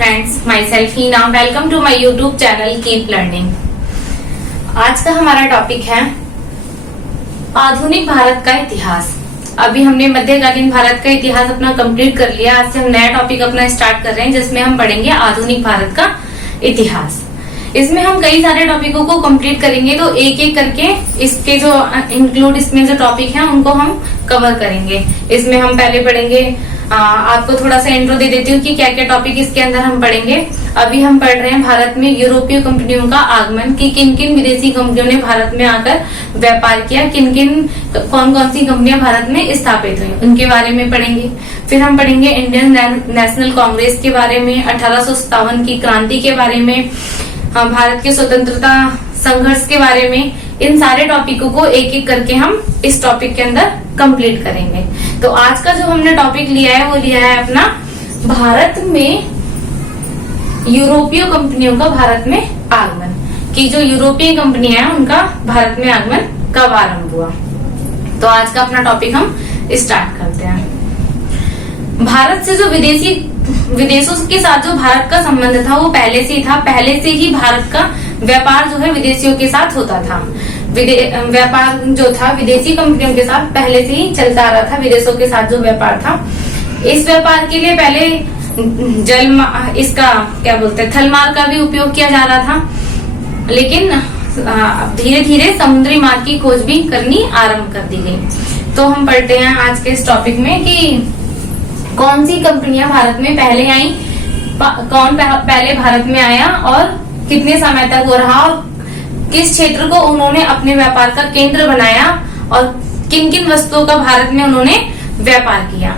Friends, myself Heena. Welcome to my YouTube channel keep learning. आज का हमारा topic है आधुनिक भारत का इतिहास। अभी हमने मध्यकालीन भारत का इतिहास अपना कंप्लीट कर लिया। आज से हम नया टॉपिक अपना स्टार्ट कर रहे हैं जिसमें हम पढ़ेंगे आधुनिक भारत का इतिहास। इसमें हम कई सारे टॉपिकों को कंप्लीट करेंगे, तो एक एक करके इसके जो इंक्लूड इसमें जो टॉपिक हैं उनको हम कवर करेंगे। इसमें हम पहले पढ़ेंगे, आपको थोड़ा सा इंट्रो दे देती हूँ कि क्या क्या टॉपिक इसके अंदर हम पढ़ेंगे। अभी हम पढ़ रहे हैं भारत में यूरोपीय कंपनियों का आगमन, कि किन किन विदेशी कंपनियों ने भारत में आकर व्यापार किया, कौन कौन सी कंपनियां भारत में स्थापित हुई, उनके बारे में पढ़ेंगे। फिर हम पढ़ेंगे इंडियन नेशनल कांग्रेस के बारे में, 1857 की क्रांति के बारे में, भारत के स्वतंत्रता संघर्ष के बारे में। इन सारे टॉपिकों को एक एक करके हम इस टॉपिक के अंदर कंप्लीट करेंगे। तो आज का जो हमने टॉपिक लिया है वो लिया है अपना भारत में यूरोपीय कंपनियों का भारत में आगमन, कि जो यूरोपीय कंपनियां हैं उनका भारत में आगमन कब आरंभ हुआ। तो आज का अपना टॉपिक हम स्टार्ट करते हैं। भारत से जो विदेशों के साथ जो भारत का संबंध था वो पहले से ही था। पहले से ही भारत का व्यापार जो है विदेशियों के साथ होता था। व्यापार जो था विदेशी कंपनियों के साथ पहले से ही चलता आ रहा था। विदेशों के साथ जो व्यापार था, इस व्यापार के लिए पहले इसका क्या बोलते हैं, थल मार्ग का भी उपयोग किया जा रहा था, लेकिन धीरे धीरे समुद्री मार्ग की खोज भी करनी आरंभ कर दी गई। तो हम पढ़ते हैं आज के इस टॉपिक में कि कौन सी कंपनियां भारत में पहले आई, कौन पहले भारत में आया और कितने समय तक हो रहा, और किस क्षेत्र को उन्होंने अपने व्यापार का केंद्र बनाया, और किन किन वस्तुओं का भारत में उन्होंने व्यापार किया।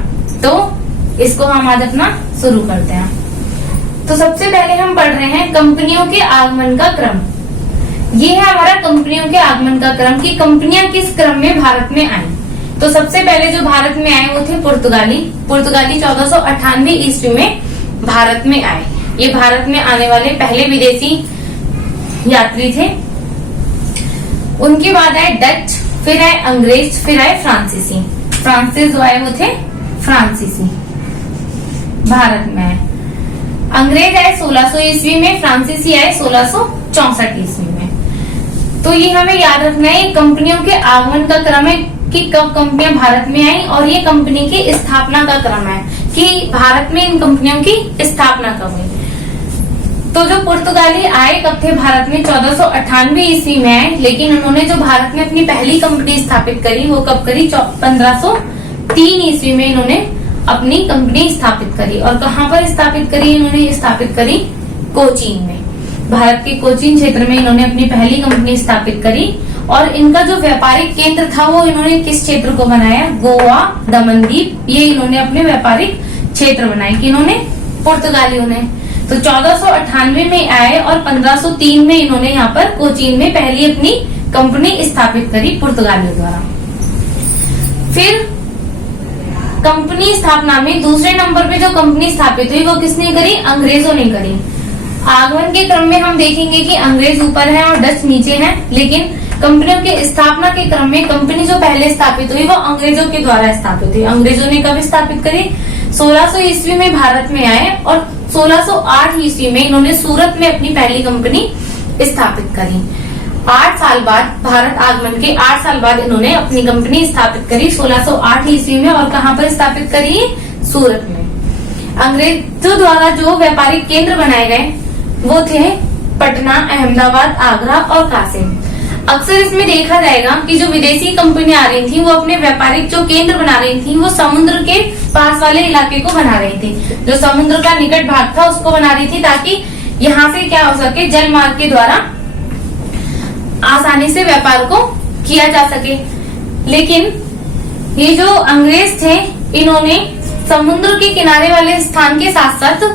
तो इसको हम आज अपना शुरू करते हैं। तो सबसे पहले हम पढ़ रहे हैं कंपनियों के आगमन का क्रम। ये है हमारा कंपनियों के आगमन का क्रम, कि कंपनियां किस क्रम में भारत में आई। तो सबसे पहले जो भारत में आए वो थे पुर्तगाली 1498 ईस्वी में भारत में आए। ये भारत में आने वाले पहले विदेशी यात्री थे। उनके बाद आए डच, फिर आए अंग्रेज, फिर आए फ्रांसीसी। फ्रांसिस जो आए वो थे फ्रांसीसी, भारत में आए। अंग्रेज आए 1600 ईस्वी में, फ्रांसीसी आए 1664 ईस्वी में। तो ये हमें याद रखना है, कंपनियों के आगमन का क्रम है कि कब कंपनियां भारत में आई, और ये कंपनी की स्थापना का क्रम है कि भारत में इन कंपनियों की स्थापना कब हुई। तो जो पुर्तगाली आए कब थे भारत में, 1498 ईस्वी में आए, लेकिन उन्होंने जो भारत में अपनी पहली कंपनी स्थापित करी वो कब करी, 1503 ईस्वी में इन्होंने अपनी कंपनी स्थापित करी। और कहाँ पर स्थापित करी, इन्होंने स्थापित करी कोचीन में। भारत के कोचीन क्षेत्र में इन्होंने अपनी पहली कंपनी स्थापित करी। और इनका जो व्यापारिक केंद्र था वो इन्होंने किस क्षेत्र को बनाया, गोवा, दमनदीप, ये इन्होंने अपने व्यापारिक क्षेत्र बनाए, कि इन्होंने पुर्तगालियों ने। तो 1498 में आए और 1503 में इन्होंने यहाँ पर कोचीन में पहली अपनी कंपनी स्थापित करी पुर्तगालियों द्वारा। फिर कंपनी स्थापना में दूसरे नंबर पे जो कंपनी स्थापित हुई वो किसने करी, अंग्रेजों ने करी। आगमन के क्रम में हम देखेंगे कि अंग्रेज ऊपर है और डच नीचे है, लेकिन कंपनियों के स्थापना के क्रम में कंपनी जो पहले स्थापित हुई वो अंग्रेजों के द्वारा स्थापित हुई। अंग्रेजों ने कब स्थापित करी, 1600 ईस्वी में भारत में आए और 1608 ईस्वी में इन्होंने सूरत में अपनी पहली कंपनी स्थापित करी। 8 साल बाद, भारत आगमन के 8 साल बाद इन्होंने अपनी कंपनी स्थापित करी 1608 ईस्वी में। और कहाँ पर स्थापित करी, सूरत में। अंग्रेजों द्वारा जो व्यापारिक केंद्र बनाए गए वो थे पटना, अहमदाबाद, आगरा और कासिम। अक्सर इसमें देखा जाएगा कि जो विदेशी कंपनियां आ रही थी वो अपने व्यापारिक जो केंद्र बना रही थी वो समुद्र के पास वाले इलाके को बना रही थी। जो समुद्र का निकट भाग था उसको बना रही थी, ताकि यहाँ से क्या हो सके, जल मार्ग के द्वारा आसानी से व्यापार को किया जा सके। लेकिन ये जो अंग्रेज थे इन्होंने समुद्र के किनारे वाले स्थान के साथ साथ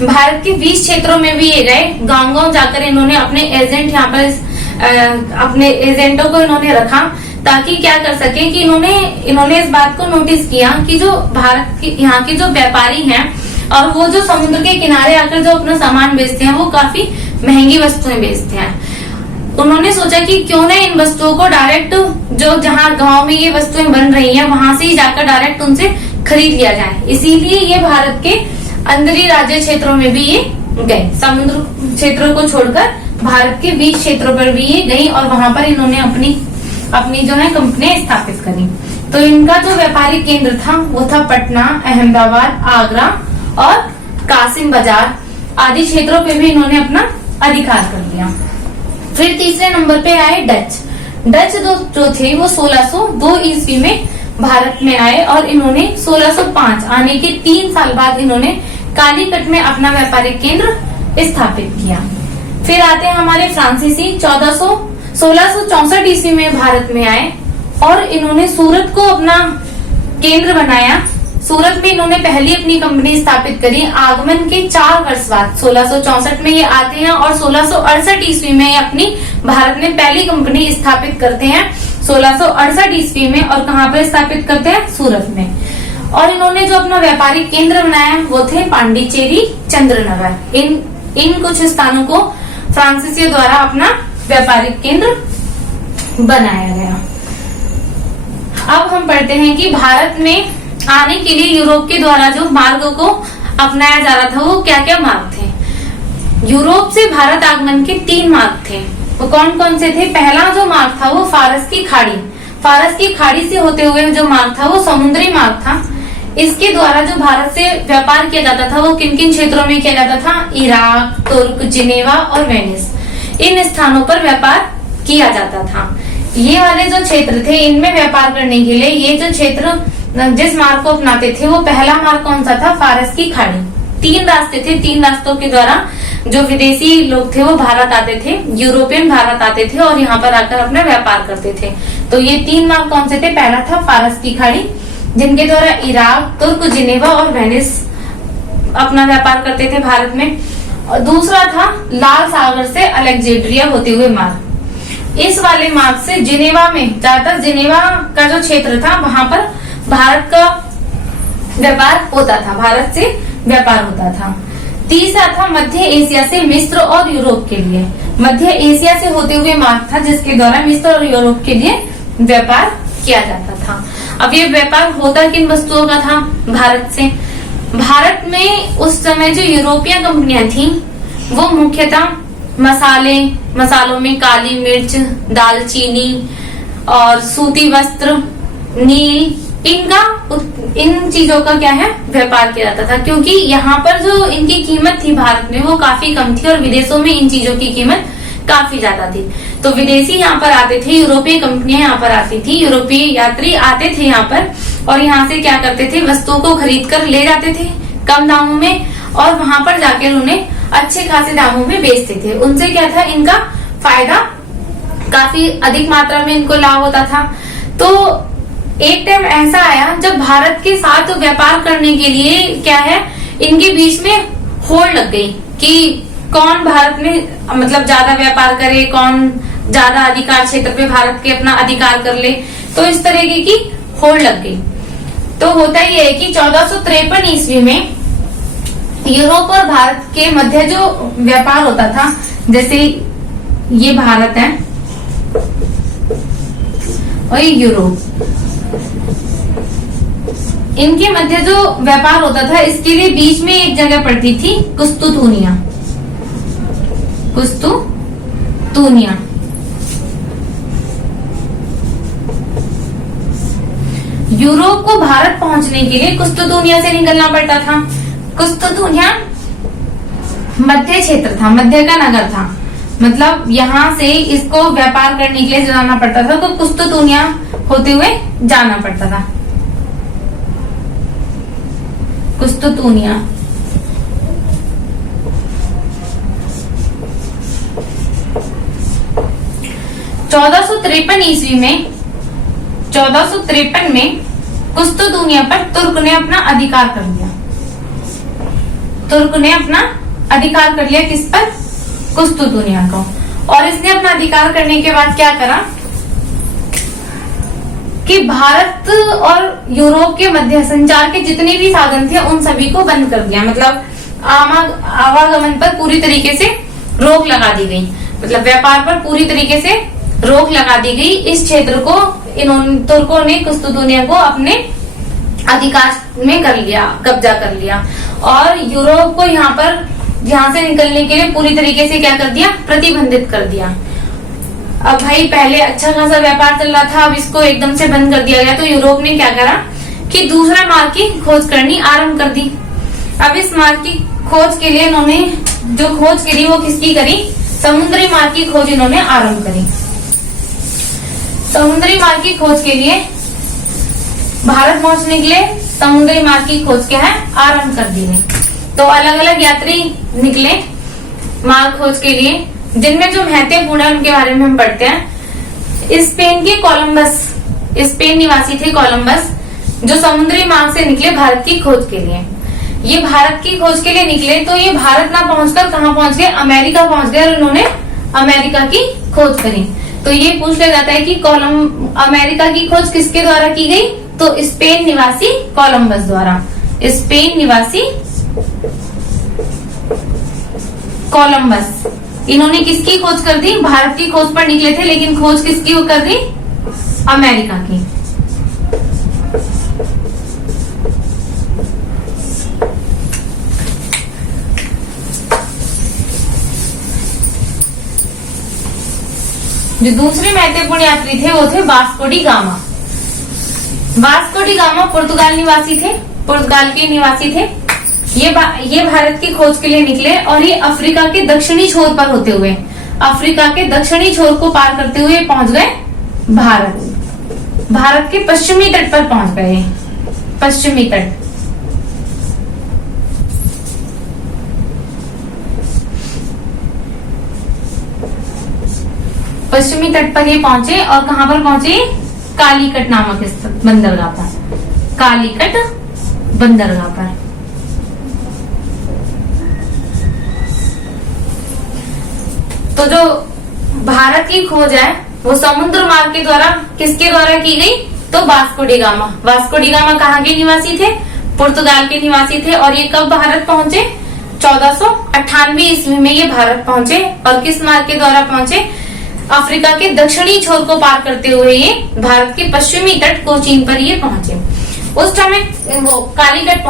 भारत के 20 क्षेत्रों में भी ये गए। गांव गांव जाकर इन्होंने अपने एजेंट यहाँ पर अपने एजेंटों को इन्होंने रखा, ताकि क्या कर सके कि इन्होंने इस बात को नोटिस किया कि जो भारत के यहाँ के जो व्यापारी हैं और वो जो समुद्र के किनारे आकर जो अपना सामान बेचते हैं वो काफी महंगी वस्तुएं बेचते हैं। उन्होंने सोचा कि क्यों ना इन वस्तुओं को डायरेक्ट जो जहाँ गांव में ये वस्तुएं बन रही हैं वहां से ही जाकर डायरेक्ट उनसे खरीद लिया जाए। इसीलिए ये भारत के अंदरी राज्य क्षेत्रों में भी ये गए। समुद्र क्षेत्रों को छोड़कर भारत के बीच क्षेत्रों पर भी ये गई और वहां पर इन्होंने अपनी जो है कंपनियां स्थापित करी। तो इनका जो व्यापारिक केंद्र था वो था पटना, अहमदाबाद, आगरा और कासिम बाजार आदि क्षेत्रों पे भी इन्होंने अपना अधिकार कर लिया। फिर तीसरे नंबर पे आए डच। डच जो थे वो 1602 ईस्वी में भारत में आए और इन्होंने 1605 आने के 3 साल बाद इन्होंने कालीकट में अपना व्यापारिक केंद्र स्थापित किया। फिर आते हैं हमारे फ्रांसीसी। 1664 ईस्वी में भारत में आए और इन्होंने सूरत को अपना केंद्र बनाया। सूरत में इन्होंने पहली अपनी कंपनी स्थापित करी। आगमन के 4 वर्ष बाद 1664 में ये आते हैं और 1668 ईस्वी में ये अपनी भारत में पहली कंपनी स्थापित करते हैं। 1668 ईस्वी में, और कहाँ पर स्थापित करते हैं? सूरत में। और इन्होंने जो अपना व्यापारिक केंद्र बनाया वो थे पांडिचेरी, चंद्रनगर। इन कुछ स्थानों को फ्रांसीसियों द्वारा अपना व्यापारिक केंद्र बनाया गया। अब हम पढ़ते हैं कि भारत में आने के लिए यूरोप के द्वारा जो मार्गों को अपनाया जा रहा था वो क्या क्या मार्ग थे। यूरोप से भारत आगमन के 3 मार्ग थे। वो कौन कौन से थे? पहला जो मार्ग था वो फारस की खाड़ी। फारस की खाड़ी से होते हुए जो मार्ग था वो समुद्री मार्ग था। इसके द्वारा जो भारत से व्यापार किया जाता था वो किन किन क्षेत्रों में किया जाता था? इराक, तुर्क, जिनेवा और वेनिस, इन स्थानों पर व्यापार किया जाता था। ये वाले जो क्षेत्र थे इनमें व्यापार करने के लिए ये जो क्षेत्र जिस मार्ग को अपनाते थे वो पहला मार्ग कौन सा था? फारस की खाड़ी। 3 रास्ते थे। 3 रास्तों के द्वारा जो विदेशी लोग थे वो भारत आते थे, यूरोपियन भारत आते थे और यहाँ पर आकर अपना व्यापार करते थे। तो ये 3 मार्ग कौन से थे? पहला था फारस की खाड़ी, जिनके द्वारा इराक, तुर्क, जिनेवा और वेनिस अपना व्यापार करते थे भारत में। और दूसरा था लाल सागर से अलेक्जेंड्रिया होते हुए मार्ग। इस वाले मार्ग से जिनेवा में, ज्यादातर जिनेवा का जो क्षेत्र था वहां पर भारत का व्यापार होता था, भारत से व्यापार होता था। तीसरा था मध्य एशिया से मिस्र और यूरोप के लिए। मध्य एशिया से होते हुए मार्ग था जिसके द्वारा मिस्र और यूरोप के लिए व्यापार किया जाता था। अब ये व्यापार होता किन वस्तुओं का था? भारत से। भारत में उस समय जो यूरोपीय कंपनियां थी वो मुख्यतः मसालों में काली मिर्च, दालचीनी और सूती वस्त्र, नील, इन चीजों का क्या है? व्यापार किया जाता था। क्योंकि यहाँ पर जो इनकी कीमत थी भारत में वो काफी कम थी और विदेशों में इन चीजों की कीमत काफी ज्यादा थी। तो विदेशी यहाँ पर आते थे, यूरोपीय कंपनियां यहाँ पर आती थी, यूरोपीय यात्री आते थे यहाँ पर और यहाँ से क्या करते थे? वस्तुओं को खरीद कर ले जाते थे कम दामों में और वहां पर जाकर उन्हें अच्छे खासे दामों में बेचते थे। उनसे क्या था? इनका फायदा काफी अधिक मात्रा में इनको लाभ होता था। तो एक टाइम ऐसा आया जब भारत के साथ व्यापार करने के लिए क्या है, इनके बीच में होड़ लग गई कि कौन भारत में मतलब ज्यादा व्यापार करे, कौन ज्यादा अधिकार क्षेत्र पे भारत के अपना अधिकार कर ले। तो इस तरीके की होड़ लग गई। तो होता ये है कि 1453 ईस्वी में यूरोप और भारत के मध्य जो व्यापार होता था, जैसे ये भारत है और ये यूरोप, इनके मध्य जो व्यापार होता था इसके लिए बीच में एक जगह पड़ती थी कुस्तुतूनिया। यूरोप को भारत पहुंचने के लिए कुस्तुतूनिया से निकलना पड़ता था। कुस्तुतूनिया मध्य क्षेत्र था, मध्य का नगर था, मतलब यहाँ से इसको व्यापार करने के लिए जाना पड़ता था। तो कुस्तुतूनिया होते हुए जाना पड़ता था। कुस्तुतूनिया ईस्वी में 1453 में कुस्तुतूनिया पर तुर्क ने अपना अधिकार कर लिया। तुर्क ने अपना अधिकार कर लिया किस पर? कुस्तुतूनिया को। और इसने अपना अधिकार करने के बाद क्या करा कि भारत और यूरोप के मध्य संचार के जितने भी साधन थे उन सभी को बंद कर दिया। मतलब आवागमन पर पूरी तरीके से रोक लगा दी गई, मतलब व्यापार पर पूरी तरीके से रोक लगा दी गई। इस क्षेत्र को तुर्कों ने कुस्तुतूनिया को अपने अधिकार में कर लिया, कब्जा कर लिया। और यूरोप को यहाँ से निकलने के लिए पूरी तरीके से क्या कर दिया, प्रतिबंधित कर दिया। अब भाई पहले अच्छा खासा व्यापार चल रहा था, अब इसको एकदम से बंद कर दिया गया। तो यूरोप ने क्या करा कि दूसरा मार्ग की खोज करनी आरंभ कर दी। अब इस मार्ग की खोज के लिए इन्होंने जो खोज करी वो किसकी करी, समुद्री मार्ग की खोज इन्होंने आरंभ करी। समुद्री मार्ग की खोज के लिए भारत पहुंचने के लिए समुद्री मार्ग की खोज क्या है, आरंभ कर दी गई। तो अलग अलग यात्री निकले मार्ग खोज के लिए, जिनमें जो महत्वपूर्ण है उनके बारे में हम पढ़ते हैं। स्पेन के कोलंबस, स्पेन निवासी थे कोलंबस, जो समुद्री मार्ग से निकले भारत की खोज के लिए। ये भारत की खोज के लिए निकले तो ये भारत ना पहुंचकर कहाँ पहुंच गए, अमेरिका पहुंच गए और उन्होंने अमेरिका की खोज करी। तो ये पूछ लिया जाता है कि अमेरिका की खोज किसके द्वारा की गई, तो स्पेन निवासी कोलंबस द्वारा। स्पेन निवासी कोलंबस, इन्होंने किसकी खोज कर दी, भारत की खोज पर निकले थे, लेकिन खोज किसकी कर दी, अमेरिका की। जो दूसरे महत्वपूर्ण यात्री थे वो थे Vasco da Gama. Vasco da Gama पुर्तगाल निवासी थे, पुर्तगाल के निवासी थे। ये भारत की खोज के लिए निकले और ये अफ्रीका के दक्षिणी छोर पर होते हुए, अफ्रीका के दक्षिणी छोर को पार करते हुए पहुंच गए भारत के पश्चिमी तट पर पहुंच गए। पश्चिमी तट, पश्चिमी तट पर ये पहुंचे और कहां पर पहुंचे, कालीकट नामक बंदरगाह पर, कालीकट बंदरगाह पर। तो जो भारत की खोज है वो समुद्र मार्ग के द्वारा किसके द्वारा की गई, तो Vasco da Gama. Vasco da gamma कहाँ के निवासी थे, पुर्तगाल के निवासी थे। और ये कब भारत पहुंचे, 1498 ईस्वी में ये भारत पहुंचे। और किस मार्ग के द्वारा पहुंचे, अफ्रीका के दक्षिणी छोर को पार करते हुए ये भारत के पश्चिमी तट कोचीन पर ये पहुंचे। उस समय वो कालीकट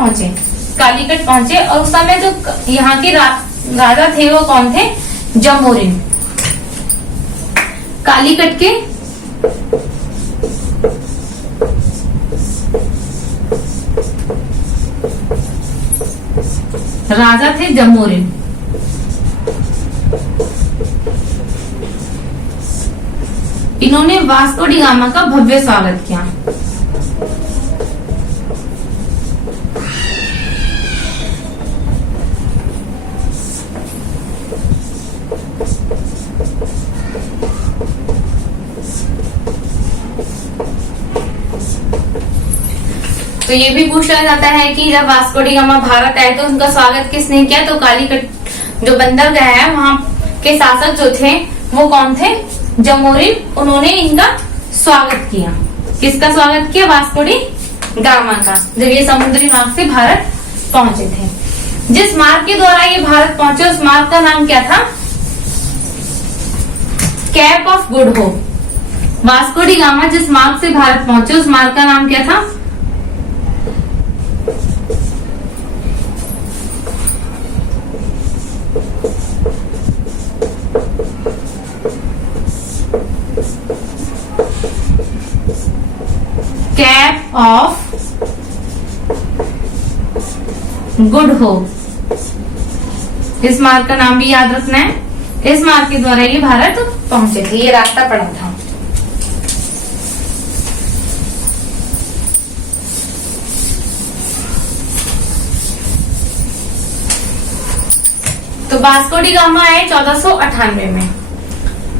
पहुंचे और उस समय जो यहाँ के राजा थे वो कौन थे, जमोरिन। कालीकट के राजा थे जमोरिन। इन्होंने वास्को डी गामा का भव्य स्वागत किया। तो ये भी पूछा जाता है कि जब वास्को डी गामा भारत आए तो उनका स्वागत किसने किया, तो कालीकट जो बंदरगाह है वहां के शासक जो थे वो कौन थे, जमोरिन। उन्होंने इनका स्वागत किया। किसका स्वागत किया, वास्को डी गामा का, जब ये समुद्री मार्ग से भारत पहुंचे थे। जिस मार्ग के द्वारा ये भारत पहुंचे उस मार्ग का नाम क्या था, cap of good hope. Vasco da gamma जिस मार्ग से भारत पहुंचे उस मार्ग का नाम क्या था, कैप ऑफ गुड होप। इस मार्ग का नाम भी याद रखना है। इस मार्ग के द्वारा ये भारत पहुंचे थे, ये रास्ता पड़ा था। तो वास्को डी गामा आए 1498 में।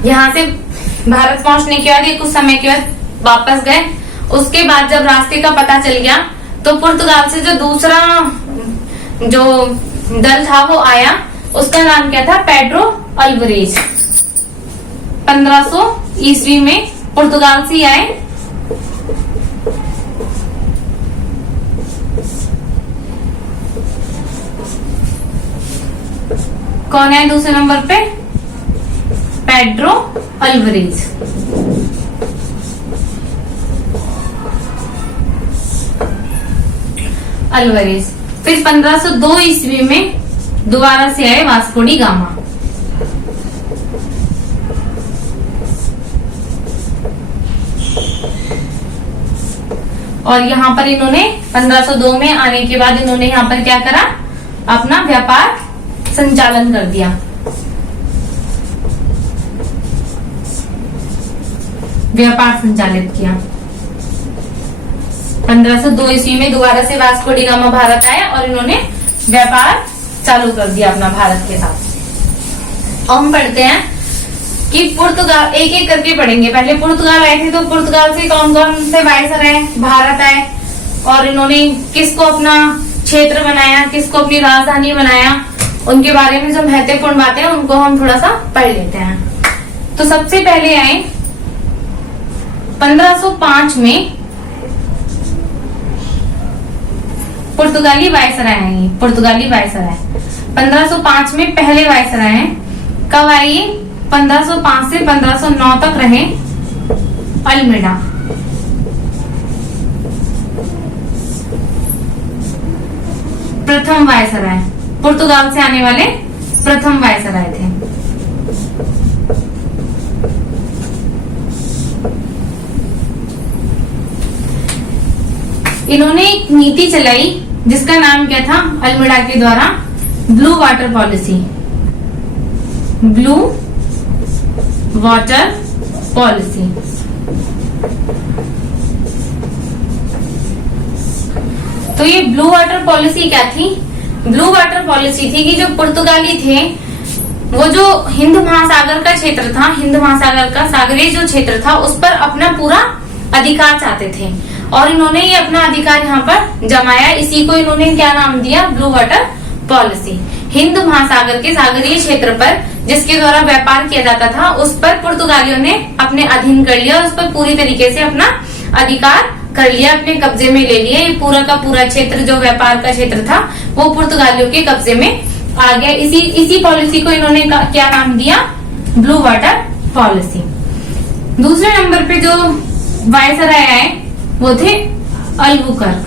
यहाँ से भारत पहुंचने के बाद ये कुछ समय के बाद वापस गए। उसके बाद जब रास्ते का पता चल गया तो पुर्तगाल से जो दूसरा जो दल था वो आया, उसका नाम क्या था, पेड्रो अल्वरेज। 1500 ईस्वी में पुर्तगाल से आए। कौन है दूसरे नंबर पे, पेड्रो अल्वरेज। फिर 1502 ईस्वी में दोबारा से आए वास्को डी गामा। और यहाँ पर इन्होंने 1502 में आने के बाद इन्होंने यहाँ पर क्या करा, अपना व्यापार संचालन कर दिया। व्यापार संचालित किया। 1502 ईस्वी में दोबारा से वास्को डी गामा भारत आए और इन्होंने व्यापार चालू कर दिया अपना भारत के साथ। और हम पढ़ते हैं कि पुर्तगाल, एक एक करके पढ़ेंगे। पहले पुर्तगाल आए थे, तो पुर्तगाल से कौन कौन से वायसराय आए, भारत आए, और इन्होंने किसको अपना क्षेत्र बनाया, किसको अपनी राजधानी बनाया, उनके बारे में जो महत्वपूर्ण बातें हैं उनको हम थोड़ा सा पढ़ लेते हैं। तो सबसे पहले आए 1505 में पुर्तगाली वायसराय आए। पुर्तगाली वायसराय 1505 में पहले वायसराय हैं। कब आए? 1505 से 1509 तक रहे अल्मेडा। प्रथम वायसराय, पुर्तगाल से आने वाले प्रथम वायसराय थे। इन्होंने एक नीति चलाई जिसका नाम क्या था, अल्मेडा के द्वारा blue water policy. Blue water policy. तो ये ब्लू वाटर पॉलिसी क्या थी? ब्लू वाटर पॉलिसी थी कि जो पुर्तगाली थे वो जो हिंद महासागर का क्षेत्र था, हिंद महासागर का सागरीय जो क्षेत्र था उस पर अपना पूरा अधिकार चाहते थे, और इन्होंने ये अपना अधिकार यहाँ पर जमाया। इसी को इन्होंने क्या नाम दिया, ब्लू वाटर पॉलिसी। हिंद महासागर के सागरीय क्षेत्र पर जिसके द्वारा व्यापार किया जाता था उस पर पुर्तगालियों ने अपने अधीन कर लिया और उस पर पूरी तरीके से अपना अधिकार कर लिया, अपने कब्जे में ले लिया। ये पूरा का पूरा क्षेत्र जो व्यापार का क्षेत्र था वो पुर्तगालियों के कब्जे में आ गया। इसी पॉलिसी को इन्होंने क्या नाम दिया, ब्लू वाटर पॉलिसी। दूसरे नंबर पे जो वायसराय आए वो थे अल्बुकर्क।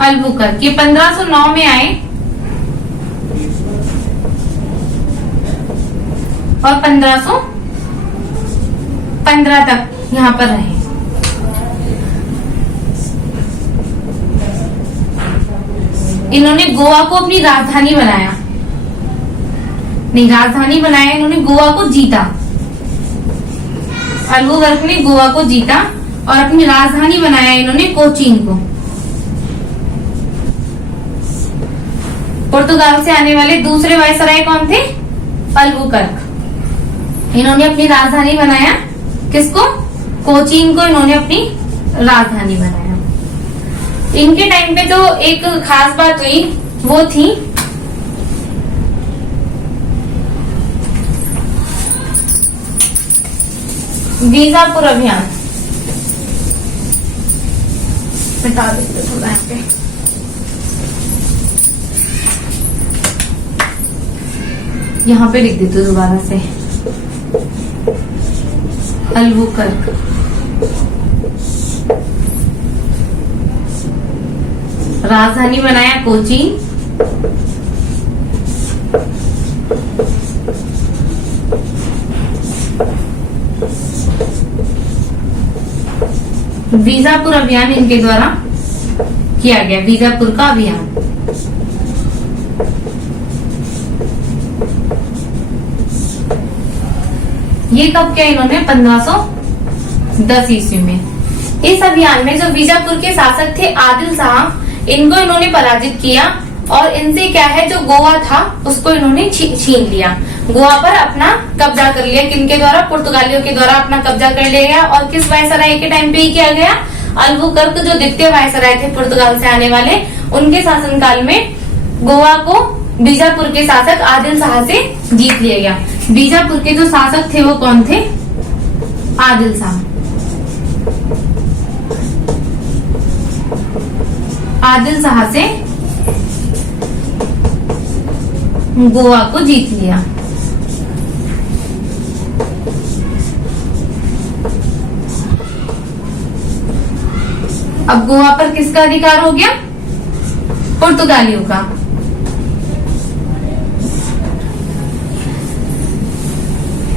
अल्बुकर्क ये 1509 में आए और 1515 तक यहाँ पर रहे। इन्होंने गोवा को अपनी राजधानी बनाया, नहीं राजधानी बनाया, इन्होंने गोवा को जीता। अल्बुकर्क ने गोवा को जीता और अपनी राजधानी बनाया इन्होंने कोचीन को। पुर्तगाल से आने वाले दूसरे वायसराय कौन थे, अल्बुकर्क। इन्होंने अपनी राजधानी बनाया किसको, कोचीन को इन्होंने अपनी राजधानी बनाया। इनके टाइम पे जो एक खास बात हुई वो थी बीजापुर अभियान। मिटा देते थोड़ा यहाँ पे। यहाँ पे लिख देते दोबारा से, अल्बुकर्क। राजधानी बनाया कोचीन, बीजापुर अभियान इनके द्वारा किया गया, बीजापुर का अभियान। ये कब किया इन्होंने, 1510 ईस्वी में। इस अभियान में जो बीजापुर के शासक थे आदिल शाह, इनको इन्होंने पराजित किया और इनसे क्या है जो गोवा था उसको इन्होंने छीन लिया। गोवा पर अपना कब्जा कर लिया, किनके द्वारा, पुर्तगालियों के द्वारा अपना कब्जा कर लिया गया। और किस वायसराय के टाइम पे ही किया गया, अल्बुकर्क जो द्वितीय वायसराय थे पुर्तगाल से आने वाले, उनके शासनकाल में गोवा को बीजापुर के शासक आदिल शाह से जीत लिया गया। बीजापुर के जो शासक थे वो कौन थे, आदिल शाह। आदिल शाह से गोवा को जीत लिया। अब गोवा पर किसका अधिकार हो गया? पुर्तगालियों का।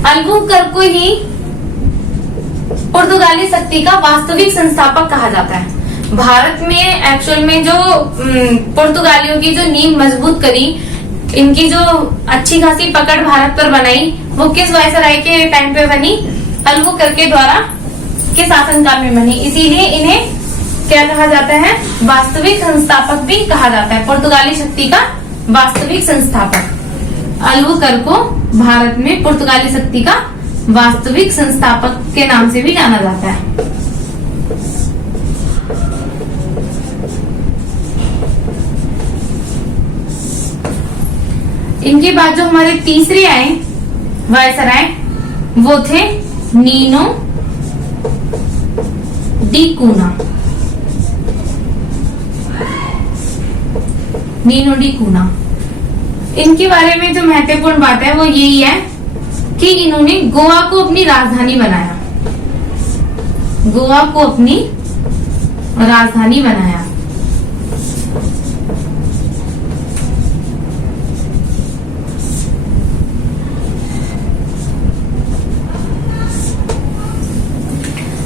अल्बुकर्क को ही पुर्तगाली शक्ति का वास्तविक संस्थापक कहा जाता है। भारत में एक्चुअल में जो पुर्तगालियों की जो नींव मजबूत करी, इनकी जो अच्छी खासी पकड़ भारत पर बनाई, वो किस वायसराय के टाइम पे बनी? अल्बुकर्क के द्वारा के शासनकाल में बनी। इसीलिए इन्हें क्या कहा जाता है? वास्तविक संस्थापक भी कहा जाता है। पुर्तगाली शक्ति का वास्तविक संस्थापक अल्बुकर्क को भारत में पुर्तगाली शक्ति का वास्तविक संस्थापक के नाम से भी जाना जाता है। इनके बाद जो हमारे तीसरे आए वायसराय, वो थे नीनो डी कूना। नीनो डी कूना, इनके बारे में जो महत्वपूर्ण बात है वो यही है कि इन्होंने गोवा को अपनी राजधानी बनाया। गोवा को अपनी राजधानी बनाया।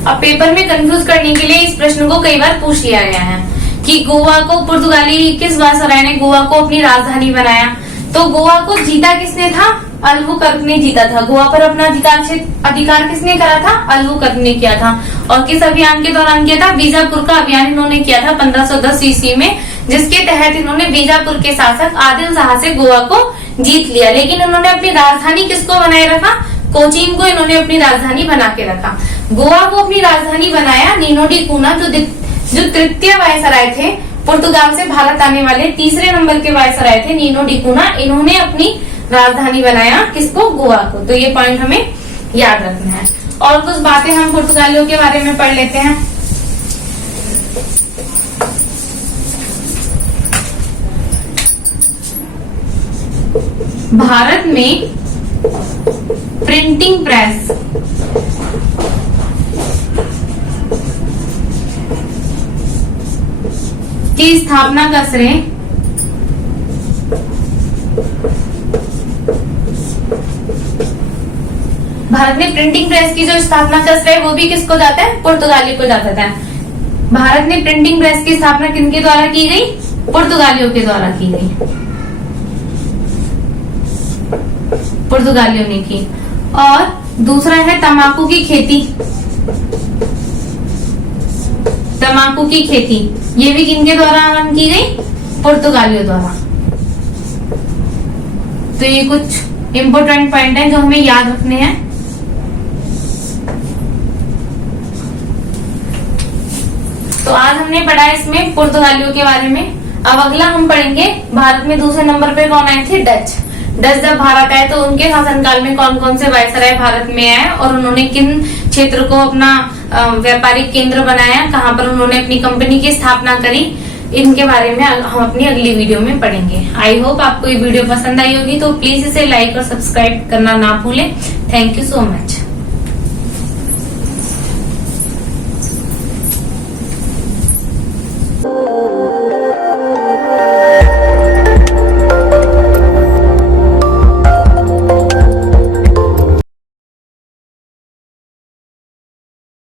अब पेपर में कंफ्यूज करने के लिए इस प्रश्न को कई बार पूछ लिया गया है कि गोवा को पुर्तगाली किस वायसराय ने गोवा को अपनी राजधानी बनाया। तो गोवा को जीता किसने था? अल्बुकर्क ने जीता था। गोवा पर अपना अधिकार किसने करा था? अल्बुकर्क ने किया था। और किस अभियान के दौरान किया था? बीजापुर का अभियान इन्होंने किया था 1510 ईस्वी में, जिसके तहत इन्होंने बीजापुर के शासक आदिल शाह से गोवा को जीत लिया। लेकिन इन्होंने अपनी राजधानी किसको बनाए रखा? कोचीन को इन्होंने अपनी राजधानी बना के रखा। गोवा को अपनी राजधानी बनाया नीनो डी कूना, जो तृतीय वायसराय थे, पुर्तगाल से भारत आने वाले तीसरे नंबर के वायसराय थे नीनो डी कूना। इन्होंने अपनी राजधानी बनाया किसको? गोवा को। तो ये पॉइंट हमें याद रखना है। और कुछ बातें हम पुर्तगालियों के बारे में पढ़ लेते हैं। भारत में प्रिंटिंग प्रेस की स्थापना का श्रेय भारत में प्रिंटिंग प्रेस की जो स्थापना का श्रेय वो भी किसको जाता है? पुर्तगालियों को जाता है। भारत में प्रिंटिंग प्रेस की स्थापना किनके द्वारा की गई? पुर्तगालियों के द्वारा की गई। पुर्तगालियों ने की। और दूसरा है तंबाकू की खेती। तंबाकू की खेती ये भी किनके द्वारा आरंभ की गई? पुर्तगालियों द्वारा। तो ये कुछ इंपोर्टेंट पॉइंट है जो हमें याद रखने हैं। तो आज हमने पढ़ा इसमें पुर्तगालियों के बारे में। अब अगला हम पढ़ेंगे भारत में दूसरे नंबर पे कौन आए थे? डच। डच जब भारत आए तो उनके शासनकाल में कौन कौन से वायसराय भारत में आए और उन्होंने किन क्षेत्र को अपना व्यापारिक केंद्र बनाया, कहां पर उन्होंने अपनी कंपनी की स्थापना करी, इनके बारे में हम अपनी अगली वीडियो में पढ़ेंगे। आई होप आपको ये वीडियो पसंद आई होगी। तो प्लीज इसे लाइक और सब्सक्राइब करना ना भूलें। Thank you so much.